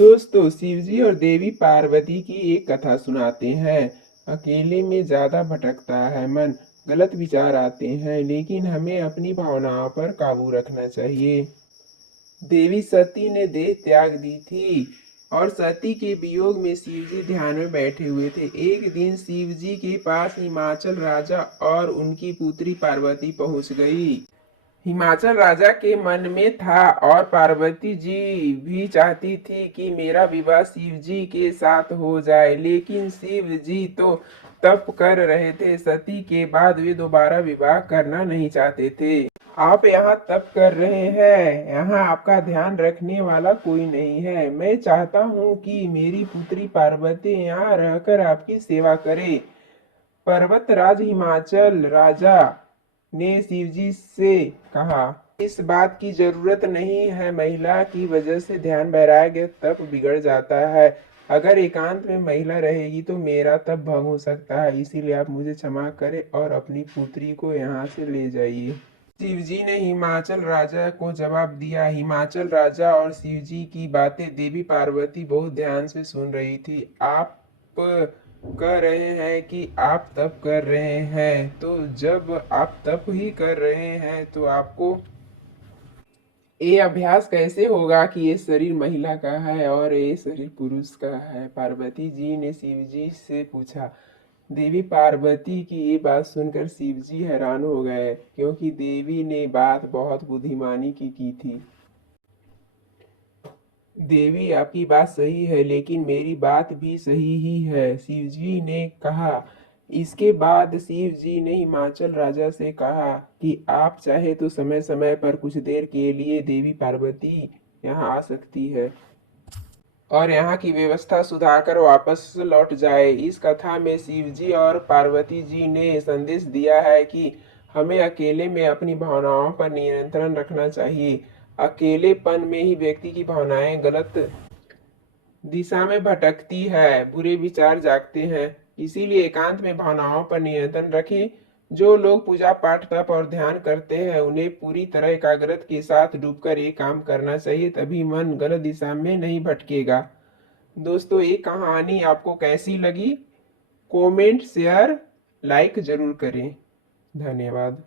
दोस्तों, शिवजी और देवी पार्वती की एक कथा सुनाते हैं। अकेले में ज्यादा भटकता है मन, गलत विचार आते हैं, लेकिन हमें अपनी भावनाओं पर काबू रखना चाहिए। देवी सती ने देह त्याग दी थी और सती के वियोग में शिवजी ध्यान में बैठे हुए थे। एक दिन शिवजी के पास हिमाचल राजा और उनकी पुत्री पार्वती पहुंच गई। हिमाचल राजा के मन में था और पार्वती जी भी चाहती थी कि मेरा विवाह शिव जी के साथ हो जाए, लेकिन शिव जी तो तप कर रहे थे। सती के बाद वे दोबारा विवाह करना नहीं चाहते थे। आप यहाँ तप कर रहे हैं, यहाँ आपका ध्यान रखने वाला कोई नहीं है। मैं चाहता हूँ कि मेरी पुत्री पार्वती यहाँ रहकर आपकी सेवा करे। पर्वतराज हिमाचल राजा ने शिवजी से कहा, इस बात की जरूरत नहीं है। महिला की वजह से ध्यान वैराग्य तप बिगड़ जाता है। अगर एकांत में महिला रहेगी तो मेरा तप भंग हो सकता है। इसीलिए आप मुझे क्षमा करें और अपनी पुत्री को यहाँ से ले जाइए। शिवजी ने हिमाचल राजा को जवाब दिया। हिमाचल राजा और शिवजी की बातें देवी पार्वती बहुत ध्यान से सुन रही थी। आप कह रहे हैं कि आप तप कर रहे हैं, तो जब आप तप ही कर रहे हैं तो आपको ये अभ्यास कैसे होगा कि ये शरीर महिला का है और ये शरीर पुरुष का है? पार्वती जी ने शिव जी से पूछा। देवी पार्वती की ये बात सुनकर शिव जी हैरान हो गए, क्योंकि देवी ने बात बहुत बुद्धिमानी की थी। देवी, आपकी बात सही है, लेकिन मेरी बात भी सही ही है, शिवजी ने कहा। इसके बाद शिव जी ने हिमाचल राजा से कहा कि आप चाहे तो समय समय पर कुछ देर के लिए देवी पार्वती यहाँ आ सकती है और यहाँ की व्यवस्था सुधारकर वापस लौट जाए। इस कथा में शिव जी और पार्वती जी ने संदेश दिया है कि हमें अकेले में अपनी भावनाओं पर नियंत्रण रखना चाहिए। अकेलेपन में ही व्यक्ति की भावनाएं गलत दिशा में भटकती है, बुरे विचार जागते हैं। इसीलिए एकांत में भावनाओं पर नियंत्रण रखें। जो लोग पूजा पाठ तप और ध्यान करते हैं उन्हें पूरी तरह एकाग्रता के साथ डूबकर ये काम करना चाहिए, तभी मन गलत दिशा में नहीं भटकेगा। दोस्तों, ये कहानी आपको कैसी लगी? कमेंट, शेयर, लाइक जरूर करें। धन्यवाद।